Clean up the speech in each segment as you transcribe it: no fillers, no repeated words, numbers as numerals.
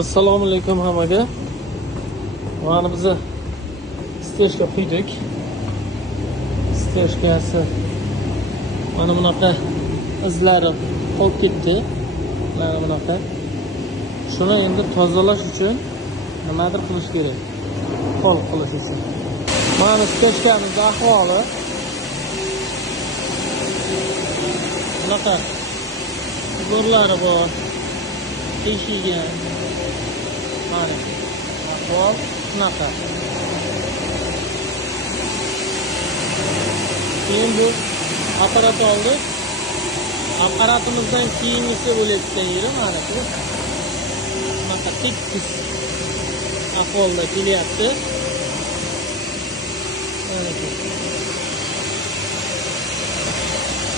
Assalomu alaykum hammaga. Mana biz stejga quydik. Stejgasi mana bunaqa izlari qolib ketdi. Mana bunaqa. Shuni endi tozalash uchun nimadir qilish kerak. Qol qilish uchun. Mana stejkamizning ahvoli bunaqa. Zo'rlari bor. Teshilgan. Mana ahvol shunaqa. Keyin bu apparat oldik. Apparatimizdan keyingisi bo'layotgan yeri mana shu. Bunaqa tekis ahvolda kelyapti.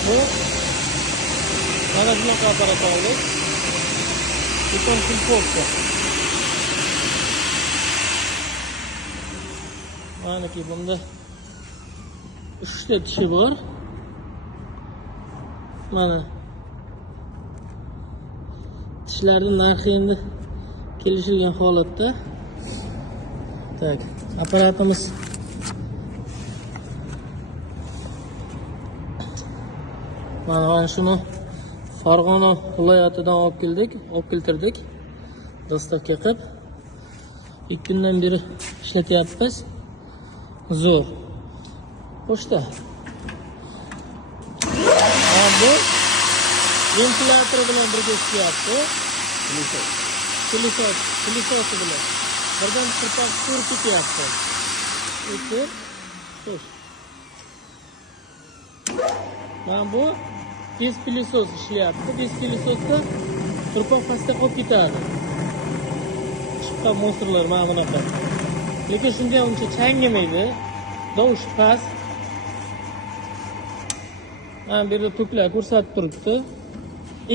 Bu mana shunaqa apparat oldik. Beton sulfotda. Manaki bunda 3 ta tishi bor. Mana tishlarning narxi endi kelishilgan holatda. Tak, apparatimiz mana shuni Farg'ona viloyatidan olib keltirdik. Dostavka qilib 2 kundan beri ishlatyapmiz. Zo'r. Pochta. Bu ventilyator bilan birga ishlayapti. Pilisos bilan. Birdan tirpak surib ketyapti. O'tib, xo'sh. Mana bu tez pilisos ishlayapti. Tez pilisosda tirpak pastga qolib ketadi. Chiqqan monstrlar mana bunaqa. Lekin shunga uncha changamaydi. Dovush past. Mana bu yerda to'klar ko'rsatib turibdi.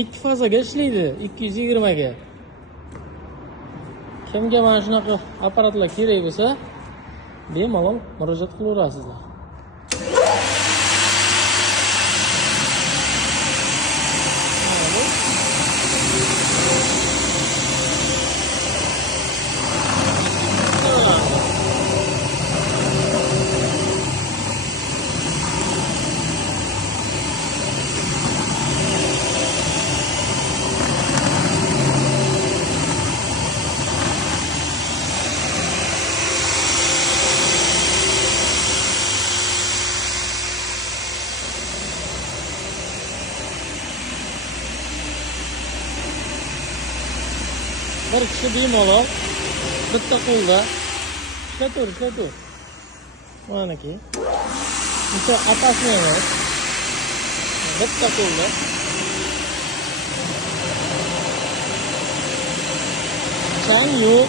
2 fazaga ishlaydi, 220 ga. Kimga mana shunaqa apparatlar kerak bo'lsa, bemalol murojaat qilaverasizlar. Bir kishi bemalol bitta qo'lda ishlataver. Manaki. Bitta apasini emas. Bitta qo'lda. Chang yo'q.